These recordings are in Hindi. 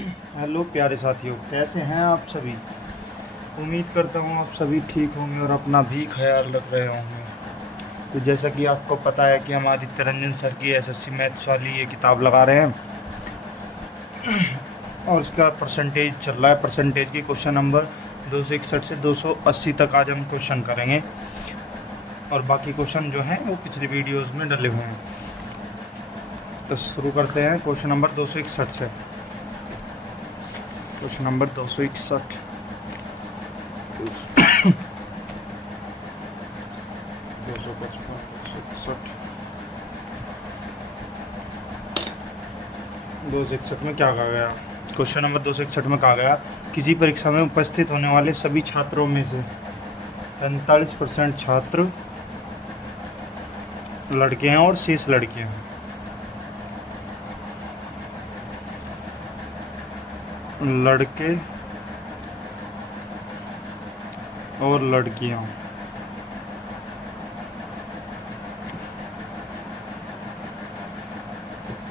हेलो प्यारे साथियों, कैसे हैं आप सभी। उम्मीद करता हूँ आप सभी ठीक होंगे और अपना भी ख्याल रख रहे होंगे। तो जैसा कि आपको पता है कि हम आदित्य रंजन सर की एसएससी मैथ्स वाली ये किताब लगा रहे हैं और उसका परसेंटेज चल रहा है। परसेंटेज की क्वेश्चन नंबर 261 से 280 तक आज हम क्वेश्चन करेंगे और बाकी क्वेश्चन जो हैं वो पिछली वीडियोज़ में डले हुए हैं। तो शुरू करते हैं क्वेश्चन नंबर 261 से। क्वेश्चन नंबर 261 261 में क्या कहा गया। क्वेश्चन नंबर 261 में कहा गया, किसी परीक्षा में उपस्थित होने वाले सभी छात्रों में से 45% छात्र लड़के हैं और शेष लड़कियां हैं। लड़के और लड़कियां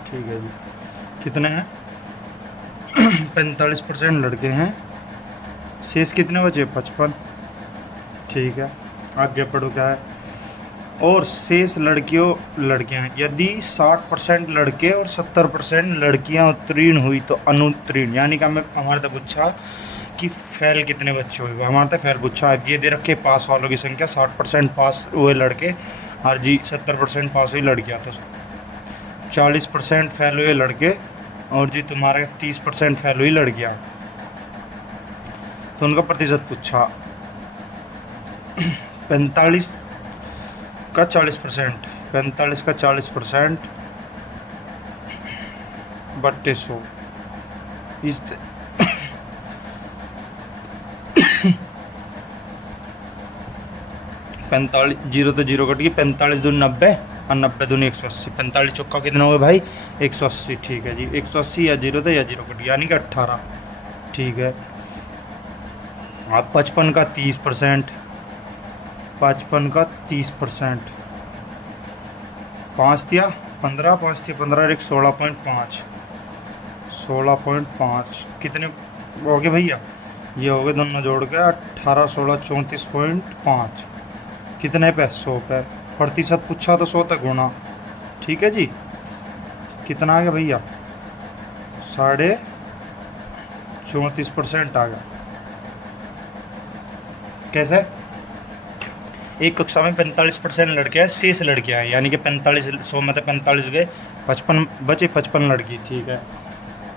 ठीक है जी। कितने हैं? 45% लड़के हैं, शेष कितने बचे? 55। ठीक है, आगे पढ़ो क्या है। और शेष लड़कियां हैं। यदि 60% लड़के और 70% लड़कियां उत्तीर्ण हुई तो अनुत्तीर्ण, यानी कि हमारे तक पूछा कि फेल कितने बच्चे हुए। हमारे तक फेल पूछा है। ये दे रखे पास वालों की संख्या 60% पास हुए लड़के और जी 70% पास हुई लड़कियां। तो 40% फेल हुए लड़के और जी तुम्हारे 30% फेल हुई लड़कियां। तो उनका प्रतिशत पूछा 45 का 40%, 45 का 40% बट्टे 100 इस 45, जीरो तो जीरो कट गई। 45 दूनी 90 और 90 दूनी 180। 45 चौका कितना हुआ भाई? 180। ठीक है जी, 180 या जीरो तो या जीरो कट गया, यानी कि 18। ठीक है, आप 55 का 30%, 55 का 30%, 5 दिया 15, 5 दिया 15 और एक 16.5, 16.5 कितने हो गए भैया? ये हो गए दोनों जोड़ के 18, 16, 34.5। कितने पे? 100 पे। प्रतिशत पूछा तो 100 तक गुणा। ठीक है जी, कितना आ गया भैया? 34.5% आ गया। कैसे? एक कक्षा में 45% लड़के हैं, शेष लड़कियां हैं, यानी कि 45, 100 में तो 45 गए, 55 बचे, 55 लड़की। ठीक है,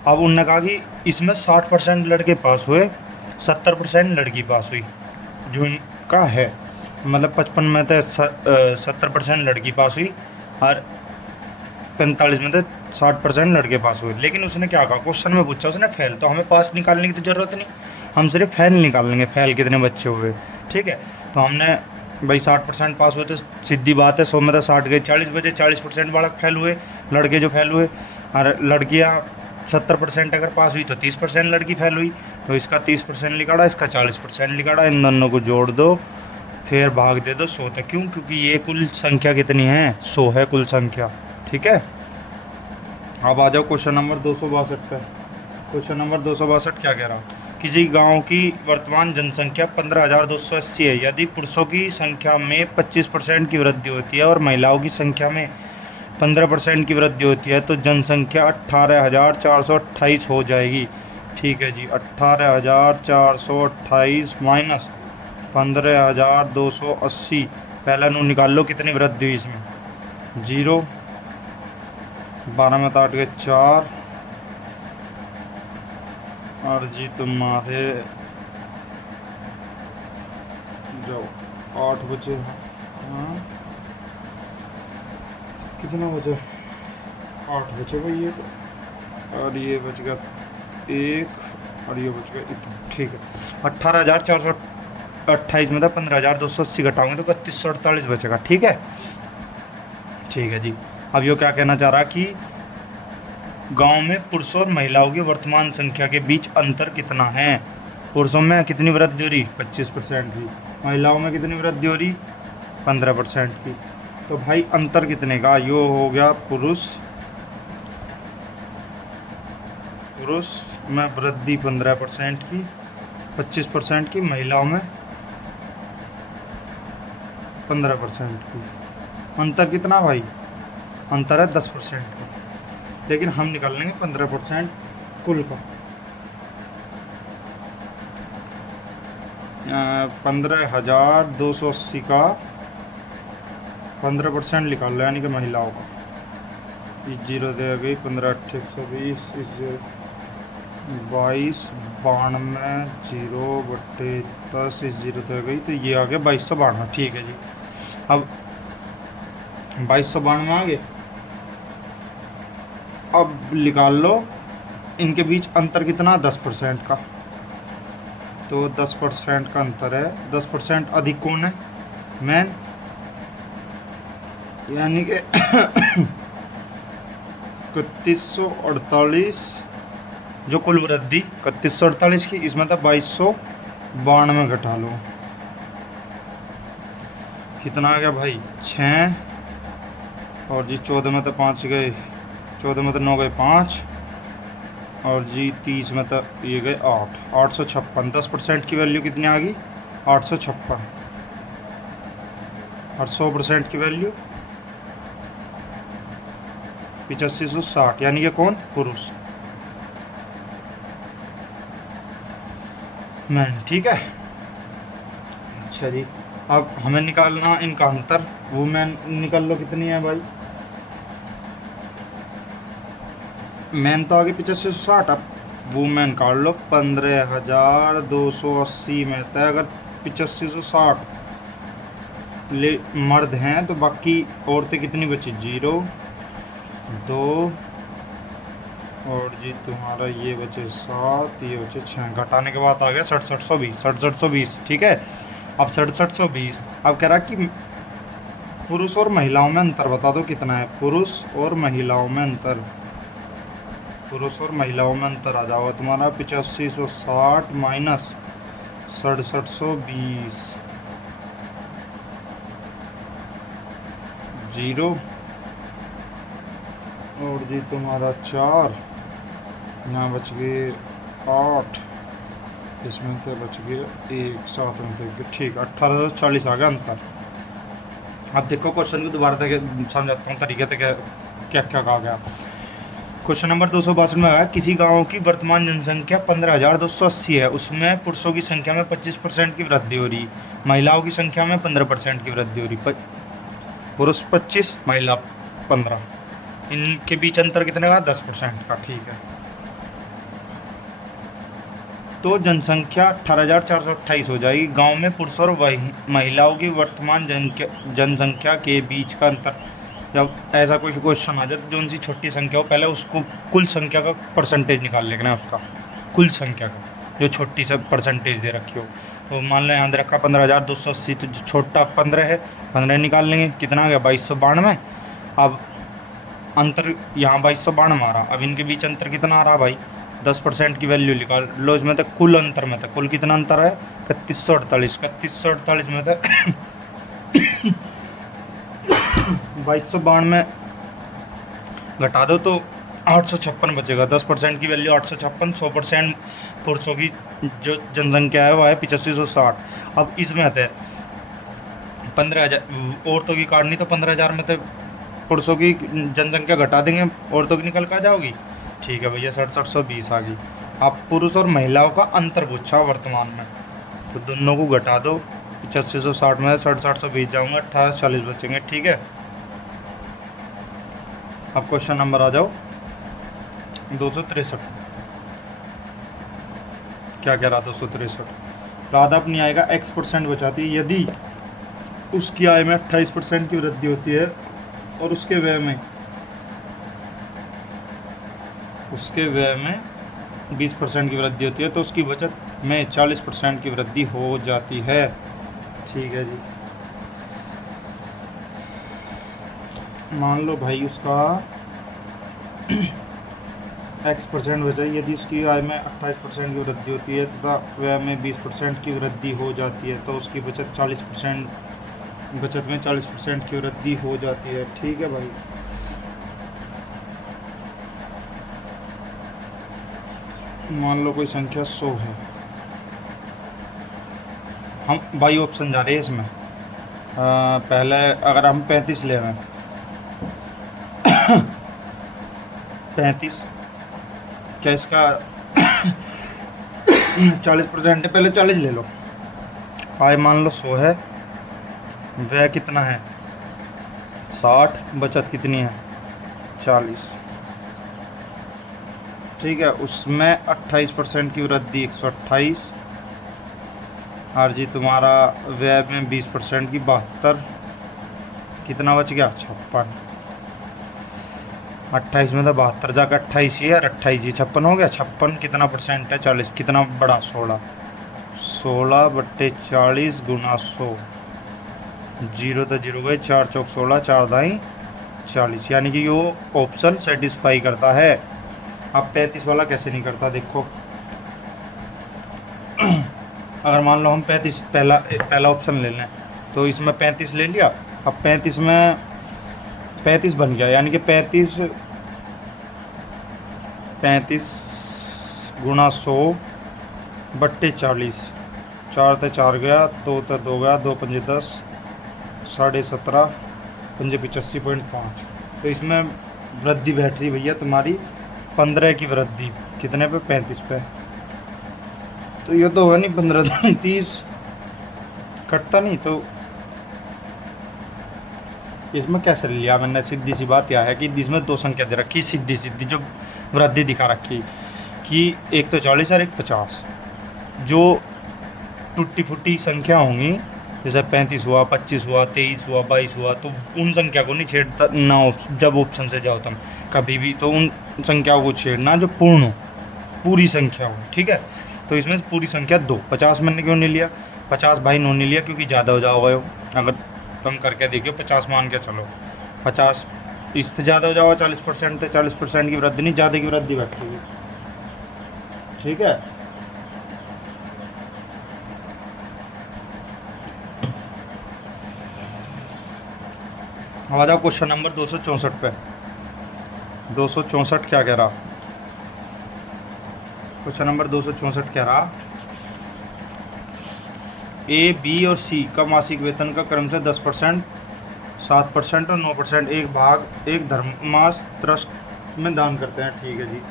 अब उन्होंने कहा कि इसमें 60% लड़के पास हुए, 70% लड़की पास हुई। जो इनका है मतलब 55 में तो 70% लड़की पास हुई और 45 में तो 60% लड़के पास हुए। लेकिन उसने क्या कहा, क्वेश्चन में पूछा उसने फेल, तो हमें पास निकालने की तो ज़रूरत नहीं, हम सिर्फ फेल निकाल लेंगे, फेल कितने बच्चे हुए। ठीक है, तो हमने भाई 60% पास हुए तो सीधी बात है 100 में तो 60 गए, 40 बचे, 40% बालक फेल हुए, लड़के जो फेल हुए। और लड़कियाँ 70% अगर पास हुई तो 30% लड़की फेल हुई। तो इसका 30% निकाला, इसका 40% निकाला, इन दोनों को जोड़ दो फिर भाग दे दो 100 तक। क्यों? क्योंकि ये कुल संख्या कितनी है? 100 है कुल संख्या। ठीक है, अब आ जाओ क्वेश्चन नंबर 262 पे। क्वेश्चन नंबर 262 क्या कह रहा है, किसी गांव की वर्तमान जनसंख्या 15,280 है। यदि पुरुषों की संख्या में 25% की वृद्धि होती है और महिलाओं की संख्या में 15% की वृद्धि होती है तो जनसंख्या 18,428 हो जाएगी। ठीक है जी, 18,428 माइनस 15,280, पहला नू निकाल लो कितनी वृद्धि हुई इसमें। 0, 12 में 8 के 4 और जी तुम्हारे जो 8 बचे। हाँ, कितना बचे? 8 बचे भाई ये तो, और ये बच गया 1 और ये बच गया इतना। ठीक है, 18,428 में था 15,280 घटाओगे तो 3148 बचेगा। ठीक है, ठीक है जी। अब ये क्या कहना चाह रहा कि गांव में पुरुषों और महिलाओं की वर्तमान संख्या के बीच अंतर कितना है। पुरुषों में कितनी वृद्धि हो रही? 25% की। महिलाओं में कितनी वृद्धि हो रही? 15% की। तो भाई अंतर कितने का? यो हो गया पुरुष पुरुष में वृद्धि 15% की, 25% की, महिलाओं में 15% की। अंतर कितना भाई? अंतर है 10% का, लेकिन हम निकाल लेंगे 15% कुल का। 15,280 का 15% निकाल लो, यानी कि महिलाओं का। इस जीरो दे गई 15,820, इस 2292 जीरो बट्टे 10, इस जीरो दे गई तो ये आ गया 2292। ठीक है जी, अब 2292 आ गए। अब निकाल लो इनके बीच अंतर कितना? 10% का। तो 10% का अंतर है। 10% अधिक कौन है? मैन, यानी कि 3148 जो कुल वृद्धि 3148 की, इसमें था 2292 घटा लो, कितना आ गया भाई? 6, और जी 14 में तो 5 गए, 14 में तो 9 गए 5, और जी 30 में तो ये गए 8, 856। 10% की वैल्यू कितनी आ गई? 856। और 100% की वैल्यू 8560, यानी कि कौन? पुरुष, मैन। ठीक है, अच्छा जी, अब हमें निकालना इनका अंतर। वुमेन निकाल लो कितनी है भाई? मैन तो आगे 8560, अब वुमेन काट लो। 15,280 में तो अगर 8560 ले मर्द हैं तो बाकी औरतें कितनी बची? 0, 2, और जी तुम्हारा ये बचे 7, ये बचे 6, घटाने के बाद आ गया 6720, 6720। ठीक है, अब 6720। अब कह रहा कि पुरुष और महिलाओं में अंतर बता दो कितना है? पुरुष और महिलाओं में अंतर, पुरुष और महिलाओं में अंतर आ जाओगा तुम्हारा 8560 माइनस 6720, 0, और जी तुम्हारा 4, यहाँ बच गए 8, इसमें तो बच गए 1, 7 में तो। ठीक, 1840 आ गया अंतर। अब देखो क्वेश्चन को दोबारा तक समझाता हूँ तरीके से, क्या क्या कहा गया। क्वेश्चन नंबर 262 में आया, किसी गांव की वर्तमान जनसंख्या 15,280 है, उसमें पुरुषों की संख्या में 25% की वृद्धि हो रही, महिलाओं की संख्या में 15% की वृद्धि हो रही। पुरुष 25, महिला 15, इनके बीच अंतर कितने का? 10% का। ठीक है, तो जनसंख्या 18,428 हो जाएगी। गांव में पुरुष और महिलाओं की वर्तमान जनसंख्या के बीच का अंतर। जब ऐसा कोई क्वेश्चन आ जाए तो जो सी छोटी संख्या हो, पहले उसको कुल संख्या का परसेंटेज निकाल लेना है, उसका कुल संख्या का जो छोटी सा परसेंटेज दे रखी हो। तो मान लो यहाँ दे रखा 15,280, तो जो छोटा 15 है, 15 निकाल लेंगे, कितना आ गया? 2292। अब अंतर यहाँ 2292 आ रहा, अब इनके बीच अंतर कितना आ रहा भाई? 10% की वैल्यू निकाल लो। इसमें तो कुल अंतर में था, कुल कितना अंतर है? 3148, 3148 में था 2292 घटा दो तो 856 बचेगा। 10% की वैल्यू 856, 100% पुरुषों की जो जनसंख्या है वो है 8560। अब इसमें आते हैं 15,000 औरतों की काटनी, तो 15,000 में तो पुरुषों की जनसंख्या घटा देंगे, औरतों की निकल कर जाओगी। ठीक है भैया, 6720 आ गई। अब पुरुष और महिलाओं का अंतर पूछा वर्तमान में, तो दोनों को घटा दो, 8560 में 6720 जाऊँगा, 1840 बचेंगे। ठीक है, अब क्वेश्चन नंबर आ जाओ 263। क्या कह रहा? 263, राधा अपनी आय का X% बचाती है यदि उसकी आय में 28% की वृद्धि होती है और उसके व्यय में 20% की वृद्धि होती है, तो उसकी बचत में 40% की वृद्धि हो जाती है। ठीक है जी, मान लो भाई उसका X% बचा, यदि उसकी आय में 28% की वृद्धि होती है तथा व्यय में 20% की वृद्धि हो जाती है, तो उसकी बचत में 40% की वृद्धि हो जाती है। ठीक है भाई, मान लो कोई संख्या 100 है, हम बाई ऑप्शन जा रहे हैं इसमें। पहले अगर हम 35 ले रहे हैं 35, क्या इसका 40% है, पहले 40 ले लो। आय मान लो 100 है, व्यय कितना है 60, बचत कितनी है 40, ठीक है। उसमें 28% की वृद्धि 128, और जी तुम्हारा व्यय में 20% की 72, कितना बच गया 56। 28 में तो 72 जाकर 28 ही है, और 28 ही 56 हो गया। 56 कितना परसेंट है 40, कितना बड़ा 16, 16/40 गुना 100, 0 तो 0 गए, 4 चौक 16, 4 दाई 40, यानी कि वो ऑप्शन सेटिस्फाई करता है। अब 35 वाला कैसे नहीं करता देखो। अगर मान लो हम 35 पहला ऑप्शन ले लें, तो इसमें 35 ले लिया। अब 35 में 35 बन गया, यानी कि 35 गुना 100/40, 4 तो 4 गया, 2 तो 2 गया, 2 पंजे 10, 17.5, पंजे 85.5। तो इसमें वृद्धि बैठ रही भैया तुम्हारी 15 की वृद्धि, कितने पे 35 पे। तो ये तो हुआ नहीं 15 30 कटता नहीं, तो इसमें कैसे लिया मैंने। सीधी सी बात यह है कि इसमें 2 संख्या दे रखी, सीधी सीधी जो वृद्धि दिखा रखी कि एक तो 40 और एक 50। जो टूटी फूटी संख्या होंगी, जैसे 35 हुआ, 25 हुआ, 23 हुआ, 22 हुआ, तो उन संख्या को नहीं छेड़ता ना। जब ऑप्शन से जाओ तुम कभी भी, तो उन संख्याओं को छेड़ना जो पूर्ण हो, पूरी संख्या हो, ठीक है। तो इसमें पूरी संख्या 2, 50 मैंने क्यों नहीं लिया, 50 भाई नो नहीं लिया क्योंकि ज़्यादा हो जाओगे। अगर तुम करके देखियो 50 मान के चलो, 50 इससे ज़्यादा हो जाओगा 40%, तो 40% की वृद्धि नहीं, ज़्यादा की वृद्धि बैठेगी, ठीक है। आ जाओ क्वेश्चन नंबर 264 पे। 264 क्या कह रहा, क्वेश्चन नंबर 264 कह रहा, ए, बी और सी का मासिक वेतन का क्रमशः 10%, 7% और 9% एक भाग एक धर्मास ट्रस्ट में दान करते हैं, ठीक है जी।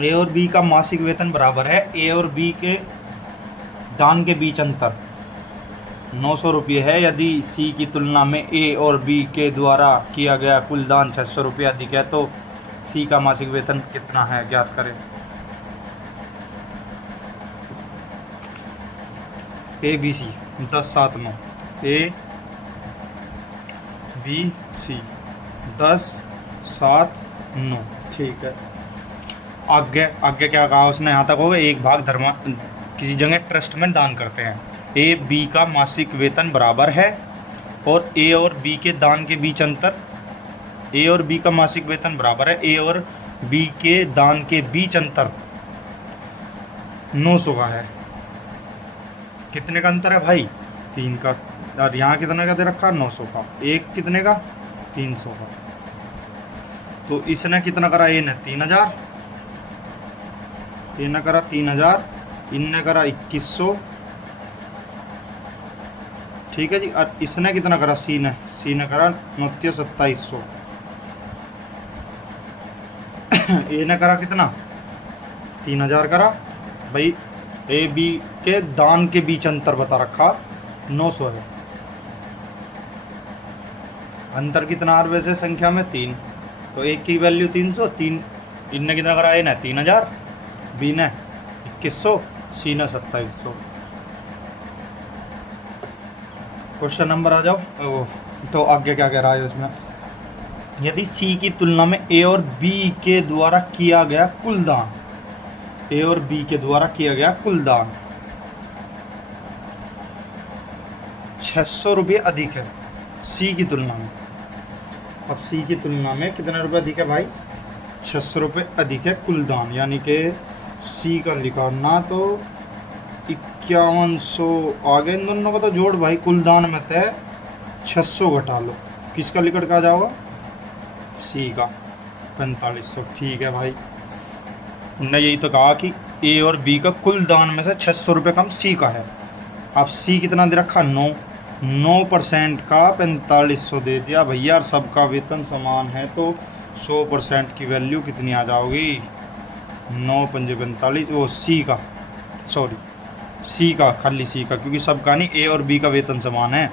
ए और बी का मासिक वेतन बराबर है, ए और बी के दान के बीच अंतर 900 रुपये है। यदि सी की तुलना में ए और बी के द्वारा किया गया कुल दान 600 रुपये अधिक है, तो सी का मासिक वेतन कितना है, ज्ञात करें। A B C 10 7 9, A B C 10 7 9, ठीक है। आगे आगे क्या कहा उसने, यहाँ तक हो गया। एक भाग धर्मा किसी जगह ट्रस्ट में दान करते हैं। ए बी का मासिक वेतन बराबर है, और ए और बी के दान के बीच अंतर, ए और बी का मासिक वेतन बराबर है, ए और बी के दान के बीच अंतर 900 का है। कितने का अंतर है भाई, 3 का। और यहाँ कितने का दे रखा, 900 का। एक कितने का, 300 का। तो इसने कितना करा, ए ने 3000, ये ने करा 3000, इनने करा 2100, ठीक है जी। और इसने कितना करा, सी ने करा 2900। ए ने करा कितना, 3000 करा भाई। ए बी के दान के बीच अंतर बता रखा 900 है। अंतर कितना आ वैसे संख्या में 3, तो एक की वैल्यू 300। 3 इनने कितना करा, ए ने 3000, बी ने 2100, सी ने 2700। क्वेश्चन नंबर आ जाओ। तो आगे क्या कह रहा है उसमें, यदि सी की तुलना में ए और बी के द्वारा किया गया कुल दान, ए और बी के द्वारा किया गया कुल दान 600 रुपये अधिक है सी की तुलना में। अब सी की तुलना में कितने रुपये अधिक है भाई, 600 रुपये अधिक है कुल दान, यानी कि सी का लिखा ना तो 5100। आगे इन दोनों का तो जोड़ भाई, कुल दान में तय 600 घटा लो, किसका लिखट का जाओगा, सी का 4500, ठीक है भाई। उनने यही तो कहा कि ए और बी का कुल दान में से 600 रुपये कम सी का है। अब सी कितना दे रखा, 9% का 4500 दे दिया भैया। और सबका वेतन समान है तो 100% की वैल्यू कितनी आ जाओगी, 9 पंजे 45। वो सी का, सॉरी सी का, खाली सी का, क्योंकि सबका नहीं, ए और बी का वेतन समान है।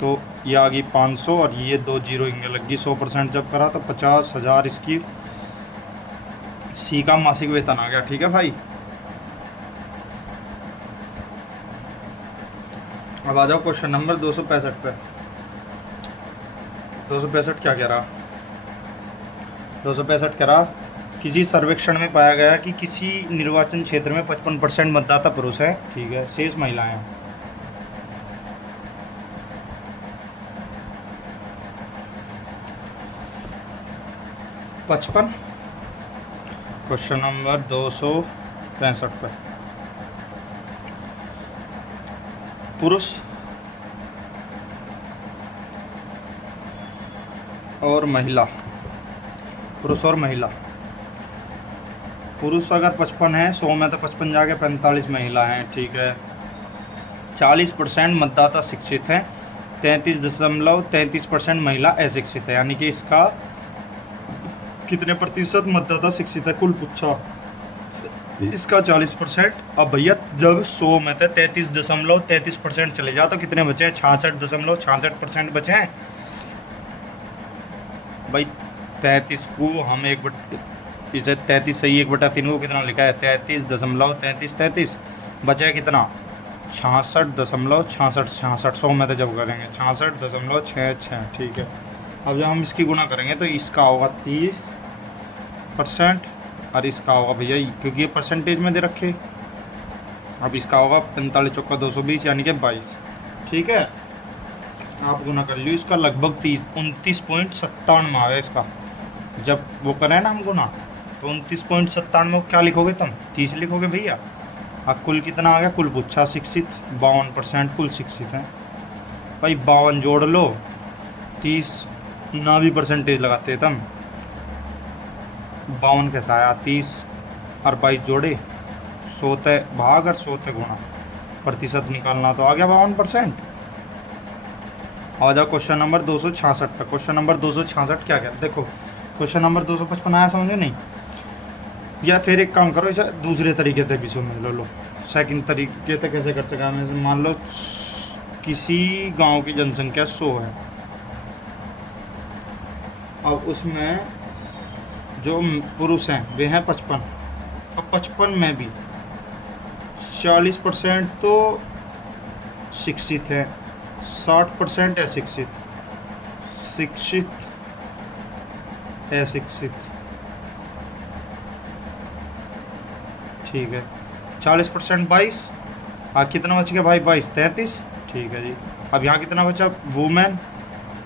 तो ये आ गई 500 और ये 2 जीरो इंगे लग गई। 100% जब करा तो 50,000 इसकी सी का मासिक वेतन आ गया। ठीक है भाई, अब आ जाओ क्वेश्चन नंबर 265 पे। 265 क्या कह रहा, 265 कह रहा, किसी सर्वेक्षण में पाया गया कि किसी निर्वाचन क्षेत्र में 55% मतदाता पुरुष है, ठीक है, शेष महिलाएं हैं। क्वेश्चन नंबर 265 पर पुरुष और महिला, पुरुष और महिला, पुरुष अगर 55 है, 100 में तो 55 जाके 45 महिला हैं, ठीक है। 40% मतदाता शिक्षित हैं, 33.33% महिला अशिक्षित है, यानी कि इसका कितने प्रतिशत मतदाता शिक्षित है कुल पूछा, इसका 40%। अब भैया जब 100 में तो 33.33% चले जाओ तो कितने बचे हैं, 66.66% बचे हैं भाई। 33 को हम इसे 33 सही 1/3 को कितना लिखा है, 33.33 बचे कितना, 66.66, 100 में तो जब करेंगे 66.66, ठीक है। अब जब हम इसकी गुना करेंगे तो इसका होगा 30% और इसका होगा भैया, क्योंकि ये परसेंटेज में दे रखे, अब इसका होगा 45 चौका 220 यानी कि 22, ठीक है। आप गुना कर लो, इसका लगभग 29.97 आ गया इसका। जब वो करें ना हम गुना तो 29.97 में क्या लिखोगे तुम, 30 लिखोगे भैया। अब कुल कितना आ गया, कुल पूछा शिक्षित 52% कुल शिक्षित हैं भाई। 52 जोड़ लो, 30 ना भी परसेंटेज लगाते तुम, 52 कैसा आया, 30 और 22 जोड़े, 100 भाग और 100 गुणा, प्रतिशत निकालना तो आ गया 52%। आ जाओ क्वेश्चन नंबर 266 पर। क्वेश्चन नंबर 266 क्या कहता है, देखो क्वेश्चन नंबर 255 आया, समझे नहीं, या फिर एक काम करो, इसे दूसरे तरीके से भी समझ लो। सेकंड तरीके से कैसे कर सका, मान लो किसी गांव की जनसंख्या 100 है, अब उसमें जो पुरुष हैं वे हैं 55, अब 55 में भी 40% तो शिक्षित हैं, 60% अशिक्षित, शिक्षित अशिक्षित, ठीक है। 40% 22, कितना बच गया भाई, 22 33, ठीक है जी। अब यहाँ कितना बचा, वुमेन,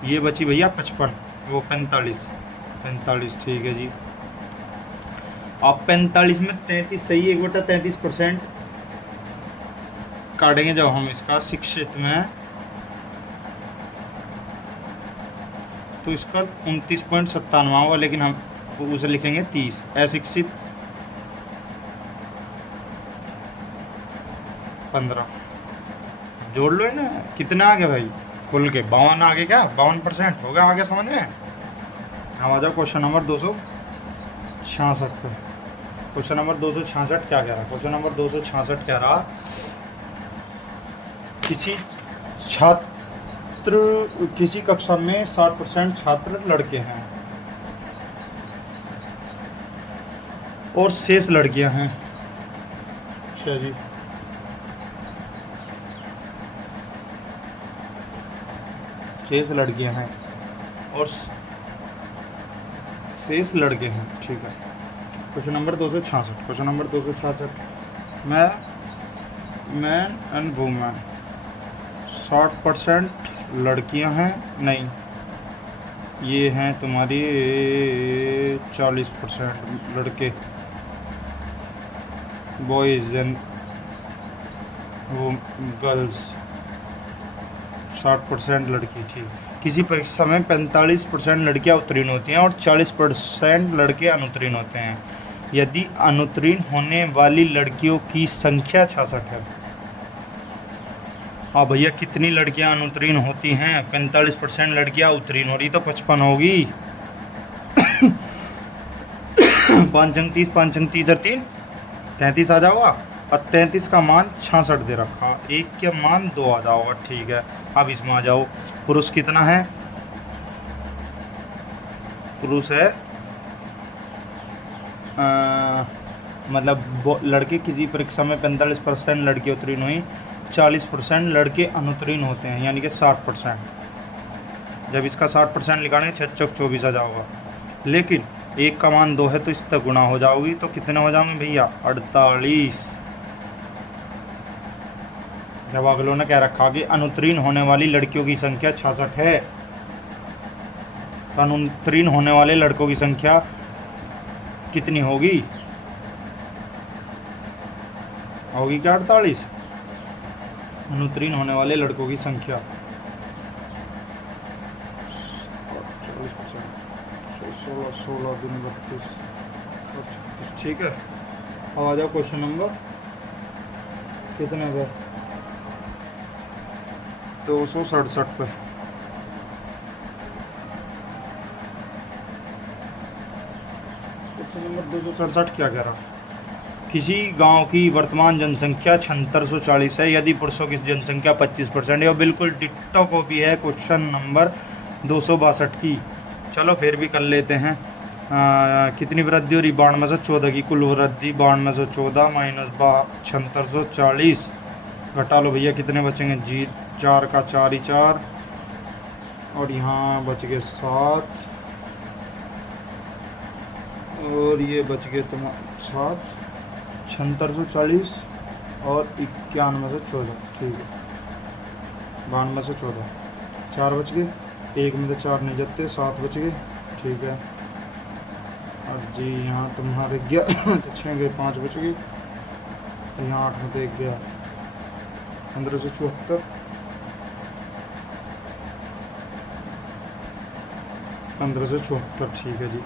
ये बची भैया 55, वो 45, ठीक है जी। अब 45 में 33 सही 1/33% काटेंगे जब हम इसका शिक्षित में, तो इसका 29.97 होगा, लेकिन हम उसे लिखेंगे 30। अशिक्षित 15, जोड़ लो ना, कितना आ गया भाई, खुल के 52 आ गया, क्या 52% हो गया, आगे समझ में। हम आ जाओ क्वेश्चन नंबर 266 पे। क्वेश्चन नंबर 266 क्या कह रहा, क्वेश्चन नंबर 266 कह रहा, किसी कक्षा में 60% छात्र लड़के हैं और शेष लड़कियां हैं। अच्छा जी, शेष लड़कियां हैं और शेष लड़के हैं, ठीक है। Question number 266, question number 266, man and women, 60% लड़कियां हैं, नहीं ये हैं तुम्हारी 40% लड़के, बॉयज़ एंड वो गर्ल्स, 60% लड़की, ठीक। किसी परीक्षा में 45% लड़कियां उत्तीर्ण होती हैं और 40% लड़के अनुत्तीर्ण होते हैं। यदि अनुत्तीर्ण होने वाली लड़कियों की संख्या 66 है। हाँ भैया, कितनी लड़कियां अनुत्तीर्ण होती हैं? 45% लड़कियां उत्तीर्ण हो रही, तो 55 होगी। 5 अंक 30, 5 अंक 30 और 3 33 आ जाओगा। और 33 का मान 66 दे रखा, 1 के मान 2 आ जाओगा। ठीक है, अब इसमें आ जाओ। पुरुष कितना है? पुरुष है मतलब लड़के किसी परीक्षा में 45% लड़के उत्तीर्ण हुई, 40% लड़के अनुत्तीर्ण होते हैं, यानी कि 60%। जब इसका 60% निकालेंगे 6 चौक 24 आ जाओगा। लेकिन 1 का मान 2 है तो इस तक गुणा हो जाओगी, तो कितने हो जाएंगे भैया? 48। जब अगलों ने क्या रखा कि अनुत्तीर्ण होने वाली लड़कियों की संख्या 66 है, तो अनुत्तीर्ण होने वाले लड़कों की संख्या कितनी होगी? होगी क्या 48? अनुत्तीर्ण होने वाले लड़कों की संख्या 16 दिन 32 और 36। ठीक है, अब आ जाओ क्वेश्चन नंबर कितने पे? 267 पे। क्वेश्चन नंबर 267 क्या कह रहा? किसी गांव की वर्तमान जनसंख्या 7640 है, यदि पुरुषों की जनसंख्या 25% है। और बिल्कुल डिट्टो कॉपी है क्वेश्चन नंबर 262 की। चलो फिर भी कर लेते हैं। कितनी वृद्धि हो रही? 92 से 14 की कुल वृद्धि 92 से 14 माइनस 7640 घटा लो भैया, कितने बचेंगे? जी 4 का 4 ही 4, और यहाँ बच गए 7, और ये बच गए तुम्हारे 7, 7640 और 91 से 14। ठीक है, 92 से 14, 4 बच गए, 1 में से 4 नहीं जाते, 7 बच गए। ठीक है, और जी यहाँ तुम्हारे 6 गए, 5 बच गए, यहाँ 8 में से 1 गया, 15 से 74, 15 से 74। ठीक है जी,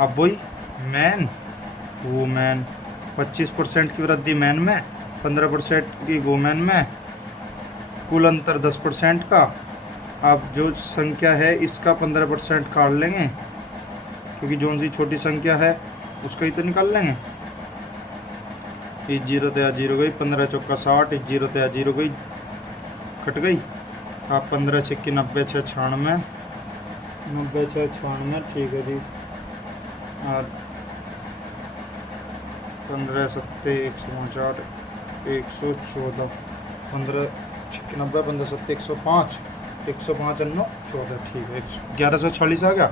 अब वही मैन वुमेन, 25% की वृद्धि मैन में, 15% की वुमेन में, कुल अंतर 10% का। अब जो संख्या है इसका 15% काट लेंगे, क्योंकि जो सी छोटी संख्या है उसका ही तो निकाल लेंगे। इस 0 तया 0 गई, 15 चौका 60, इस 0 तया 0 गई, कट गई। आप 15 छक्की 90 6 96, 90 6 96। ठीक है जी, और 15 सत्ते 159, 114, 15 छक्की 90, 15 सत्ते 105, 105 अन्नो 14। ठीक है, 1140 आ गया।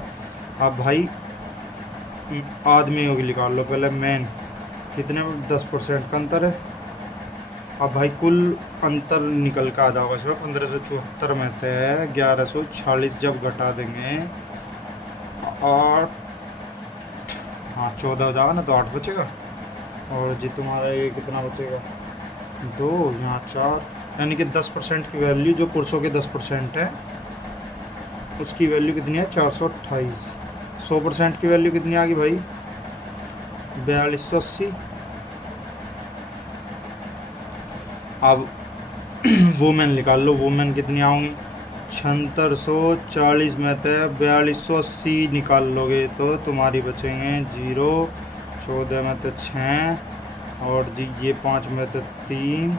अब भाई आदमियों की निकाल लो पहले। मैन कितने में? 10% का अंतर है। अब भाई कुल अंतर निकल कर आ जाओगा इसमें। 15 से 74 में से 1140 जब घटा देंगे, और हाँ 14 हो जाएगा ना, तो 8 बचेगा। और जी तुम्हारा ये कितना बचेगा? 2, यहाँ 4, यानी कि 10% की वैल्यू जो पुरुषों के 10% है उसकी वैल्यू कितनी है? 428। 100% की वैल्यू कितनी आ गई भाई? 4280। अब वुमेन निकाल लो, वुमेन कितनी आऊँगी? 7640 में से 4280 निकाल लोगे तो तुम्हारी बचेंगे 0, 14 में से 6, और जी ये 5 में से 3,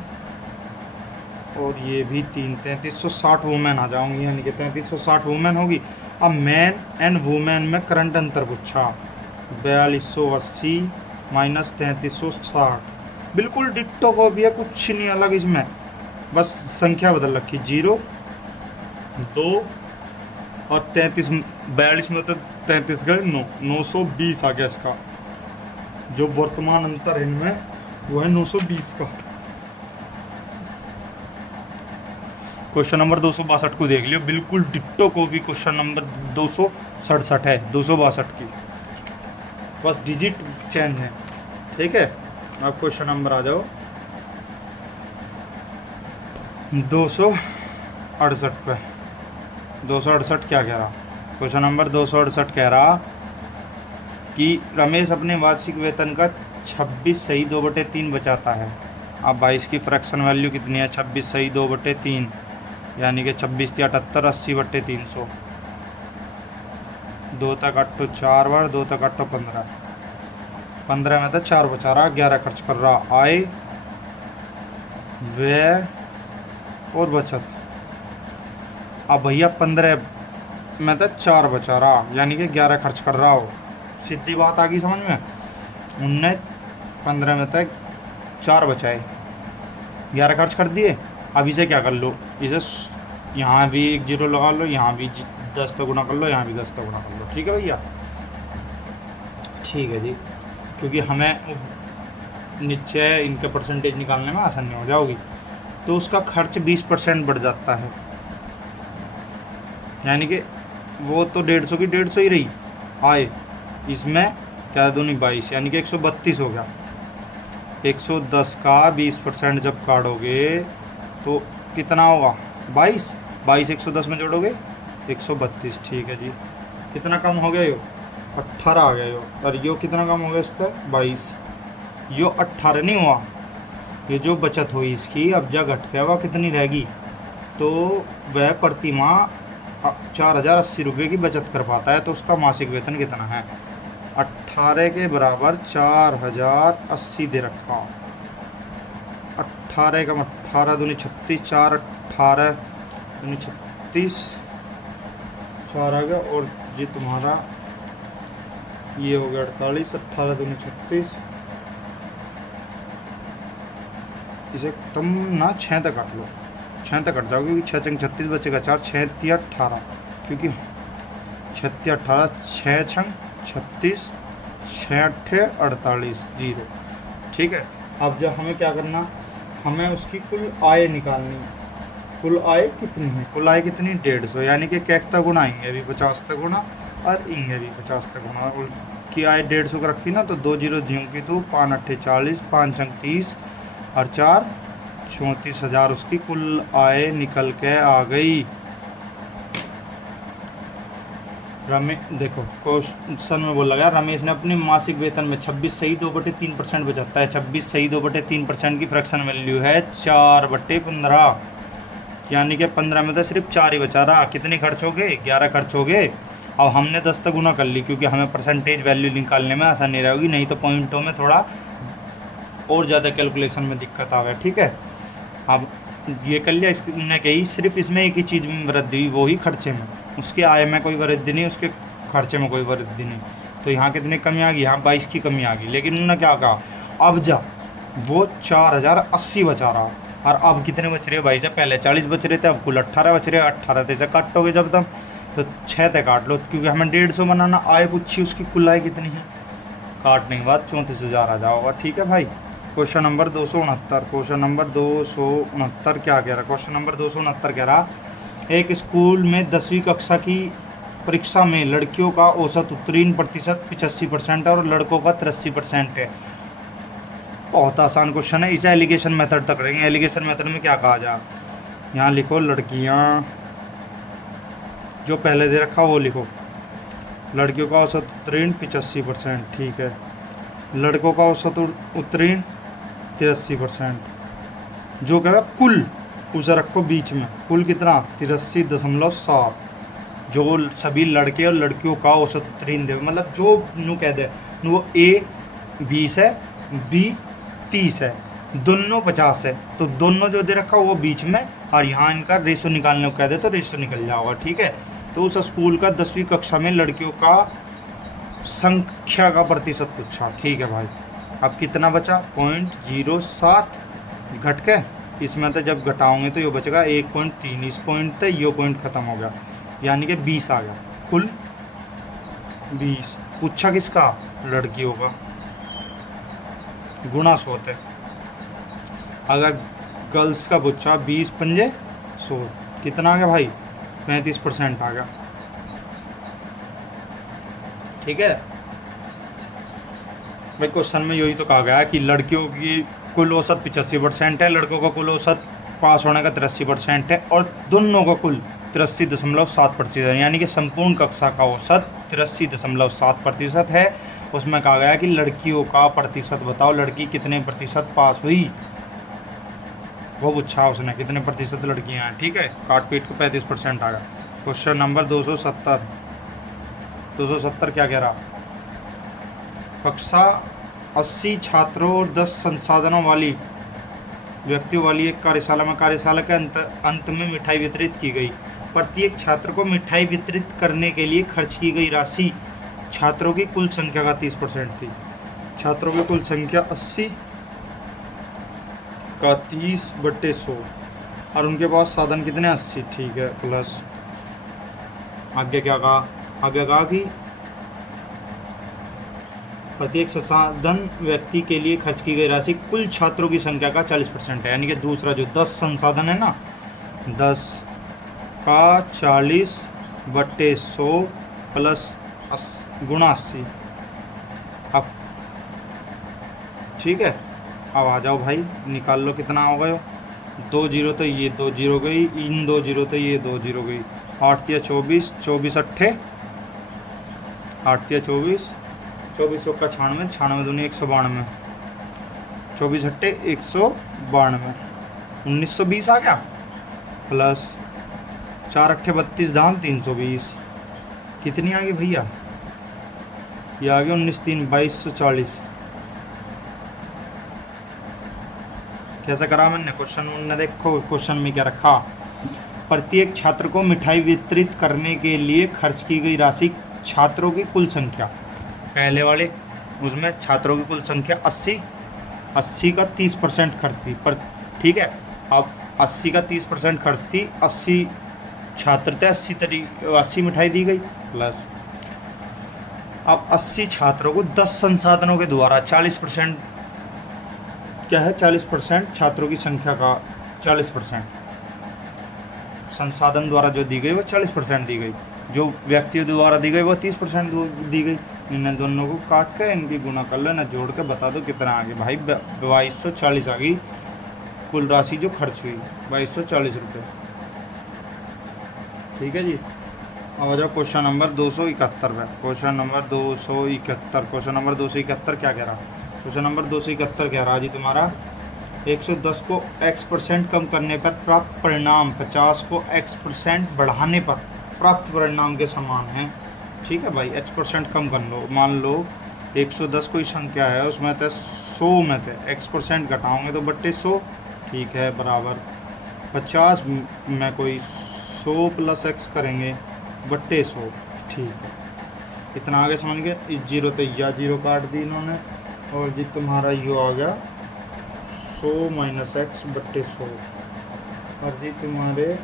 और ये भी 3, 3360 वुमेन आ जाऊंगी, यानी कि 3360 वुमेन होगी। अब मैन एंड वुमेन में करंट अंतर पूछा, 4280 माइनस 3360, बिल्कुल डिट्टो को भी है, कुछ नहीं अलग इसमें, बस संख्या बदल रखी। 0, 2 और 33, 42 में तो 33 गए 9, 920 आ गया इसका। जो वर्तमान अंतर है इनमें वो है 920 का। क्वेश्चन नंबर 262 को देख लियो, बिल्कुल डिट्टो को भी क्वेश्चन नंबर 267 है, 262 की, बस डिजिट चेंज है। ठीक है, अब क्वेश्चन नंबर आ जाओ 268 पे। 268 क्या कह रहा? क्वेश्चन नंबर 268 कह रहा कि रमेश अपने वार्षिक वेतन का 26 सही 2/3 बचाता है। अब 22 की फ्रैक्शन वैल्यू कितनी है? 26 सही 2/3 यानी कि 26 या 78 80/300। 2 तक अट्ठो 4 बार, 2 तक अट्ठो 15, 15 में तो 4 बचा रहा, 11 खर्च कर रहा। आय, व्यय और बचत। अब भैया 15 में तो 4 बचा रहा यानी कि 11 खर्च कर रहा हो। सीधी बात आ गई समझ में? उनने 15 में तक 4 बचाए, 11 खर्च कर दिए। अब इसे क्या कर लो, इसे यहाँ भी 1 0 लगा लो, यहाँ भी 10 तो गुना कर लो, यहाँ भी 10 तो गुना कर लो। ठीक है भैया, ठीक है जी, क्योंकि हमें नीचे इनके परसेंटेज निकालने में आसानी हो जाओगी। तो उसका खर्च 20% बढ़ जाता है, यानी कि वो तो 150 की 150 ही रही आए, इसमें क्या दूनी 22 यानी कि 132 हो गया। 110 का 20% जब काटोगे तो कितना होगा? 22 110 में जोड़ोगे 132। ठीक है जी, कितना कम हो गया? यो 18 आ गया यो, और यो कितना कम हो गया इसका? 22। यो 18 नहीं हुआ, ये जो बचत हुई इसकी अब जब घट गया वह कितनी रहेगी? तो वह प्रति माह 4080 रुपये की बचत कर पाता है। तो उसका मासिक वेतन कितना है? 18 के बराबर 4080 दे रखा। 18 का 18 दूनी 36, 4 18 दूनी 36, 4 आ गया, और जी तुम्हारा ये हो गया 48, 18 दूनी 36। इसे तुम ना 6 तक काट लो, 6 तक कट जाओगे क्योंकि 6 छंग 36 बचेगा 4, 6 3 18, क्योंकि 6 3 18, 6 छंग 36, 6 8 48 0। ठीक है, अब जब हमें क्या करना, हमें उसकी कुल आय निकालनी। कुल आय कितनी है? कुल आय कितनी? 150, यानी कि कैक तक गुना आएंगे भी 50 तक गुना और इंगे भी 50 तक गुना। की आय 150 का रखी ना, तो 2 0 झीम की, तो 5 8 40, 5 छंग 30 और 4 34,000 उसकी कुल आय निकल के आ गई। देखो क्वेश्चन में बोला गया रमेश ने अपने मासिक वेतन में 26 सही 2/3% बचाता है। 26 सही 2/3% की फ्रैक्शन वैल्यू है 4/15, यानी कि 15 में तो सिर्फ 4 ही बचा रहा। कितने खर्च हो गए? 11 खर्च हो गए। अब हमने 10 तक गुना कर ली क्योंकि हमें परसेंटेज वैल्यू निकालने में आसानी रहेगी, नहीं तो पॉइंटों में थोड़ा और ज़्यादा कैलकुलेशन में दिक्कत आ गया। ठीक है, अब ये कर लिया। इसने कही सिर्फ इसमें एक ही चीज़ में वृद्धि हुई, वो ही खर्चे में। उसके आय में कोई वृद्धि नहीं, उसके खर्चे में कोई वृद्धि नहीं। तो यहाँ कितनी कमी आ गई? यहाँ 22 की कमी आ गई। लेकिन उन्होंने क्या कहा, अब जब वो 4080 बचा रहा, और अब कितने बच रहे भाई? जब पहले 40 बच रहे थे, अब कुल 18 बच रहे। 18 से काटोगे जब तक तो 6 तक काट लो, क्योंकि हमें 150 बनाना। आय पूछी उसकी कुल आय कितनी है, काटने के बाद 34,000 आ जाओगा। ठीक है भाई, क्वेश्चन नंबर 269। क्वेश्चन नंबर 269 क्या कह रहा? क्वेश्चन नंबर 269 कह रहा, एक स्कूल में 10वीं कक्षा की परीक्षा में लड़कियों का औसत उत्तीर्ण प्रतिशत 85% है और लड़कों का 83% है। बहुत आसान क्वेश्चन है, इसे एलिगेशन मेथड तक करेंगे। एलिगेशन मेथड में क्या कहा जाए, यहाँ लिखो लड़कियाँ, जो पहले दे रखा वो लिखो। लड़कियों का औसत उत्तीर्ण 85%, ठीक है। लड़कों का औसत उत्तीर्ण 83%, जो क्या है कुल, उसे रखो बीच में। कुल कितना? 83.7, जो सभी लड़के और लड़कियों का औसत उत्तीर्ण दे, मतलब जो नू कह दे वो ए 20 है, बी 30 है, दोनों 50 है, तो दोनों जो दे रखा वो बीच में, और यहाँ इनका रेशो निकालने को कह दे तो रेशो निकल जाएगा। ठीक है, तो उस स्कूल का 10वीं कक्षा में लड़कियों का संख्या का प्रतिशत पूछा। ठीक है भाई, अब कितना बचा? 0.07 घट के, इसमें तो जब घटाओगे तो ये बचेगा 1.3, इस पॉइंट से ये पॉइंट खत्म हो गया, यानी कि 20 आ गया। कुल 20 पूछा किसका? लड़कियों का। गुणा 100 थे। अगर गर्ल्स का पूछा 20 पंजे 100, कितना आ गया भाई? 35% आ गया। ठीक है भाई, क्वेश्चन में यही तो कहा गया है कि लड़कियों की कुल औसत 85% है, लड़कों का कुल औसत पास होने का 83% है, और दोनों का कुल 83.7% है, यानी कि संपूर्ण कक्षा का औसत 83.7% है। उसमें कहा गया कि लड़कियों का प्रतिशत बताओ, लड़की कितने प्रतिशत पास हुई, वो पूछा उसने कितने प्रतिशत लड़कियां हैं। ठीक है, काट पीट को 35% आ गया। क्वेश्चन नंबर 270 क्या कह रहा, कक्षा 80 छात्रों और 10 संसाधनों वाली व्यक्तियों वाली एक कार्यशाला में कार्यशाला के अंत में मिठाई वितरित की गई। प्रत्येक छात्र को मिठाई वितरित करने के लिए खर्च की गई राशि छात्रों की कुल संख्या का 30% थी। छात्रों की कुल संख्या 80 का 30/100 और उनके पास साधन कितने 80। ठीक है, प्लस आगे क्या कहा, आगे कहा कि प्रत्येक संसाधन व्यक्ति के लिए खर्च की गई राशि कुल छात्रों की संख्या का 40% है। यानी कि दूसरा जो 10 संसाधन है ना, 10 का 40/100 प्लस गुणा 80। अब ठीक है, अब आ जाओ भाई, निकाल लो कितना हो गया। 2 जीरो तो ये 2 जीरो गई, इन 2 जीरो तो ये 2 जीरो गई। 8 या 24, 24 अट्ठे 8 या 24, 24 चौका 96, 96 दूनी 192, 24 अट्ठे 192, 1920 आ गया। प्लस 4 अट्ठे 32 दाम 320, कितनी आ गई भैया, ये आ गया 19 3 2240। कैसे करा मैंने क्वेश्चन में, देखो क्वेश्चन में क्या रखा, प्रत्येक छात्र को मिठाई वितरित करने के लिए खर्च की गई राशि छात्रों की कुल संख्या, पहले वाले उसमें छात्रों की कुल संख्या 80 का 30% खर्च थी पर। ठीक है, अब 80 का 30% खर्च थी, 80 छात्र थे, 80 मिठाई दी गई। प्लस अब 80 छात्रों को 10 संसाधनों के द्वारा 40% क्या है, 40% छात्रों की संख्या का 40% संसाधन द्वारा जो दी गई वो 40% दी गई, जो व्यक्तियों द्वारा दी गई वो 30% दी गई। इन दोनों को काट कर इनकी गुणा कर लो ना, जोड़ के बता दो कितना आ गया भाई। 2240 आ गई कुल राशि जो खर्च हुई, 2240 रुपये। ठीक है जी, अब आ जाओ क्वेश्चन नंबर 271 पे। क्वेश्चन नंबर 271 क्या कह रहा, क्वेश्चन नंबर 271 कह रहा जी तुम्हारा 110 को x% कम करने पर प्राप्त परिणाम 50 को x% बढ़ाने पर प्राप्त परिणाम के समान है। ठीक है भाई, x% कम कर लो, मान लो 110 कोई संख्या है, उसमें थे 100 में थे, x% घटाओगे तो बट्टे 100। ठीक है, बराबर 50 में कोई 100 प्लस x करेंगे बट्टे 100। ठीक है, इतना आगे समझ गए। इस जीरो तो या जीरो काट दी इन्होंने, और जी तुम्हारा यो आ गया 100 माइनस x बट्टे 100, और जी तुम्हारे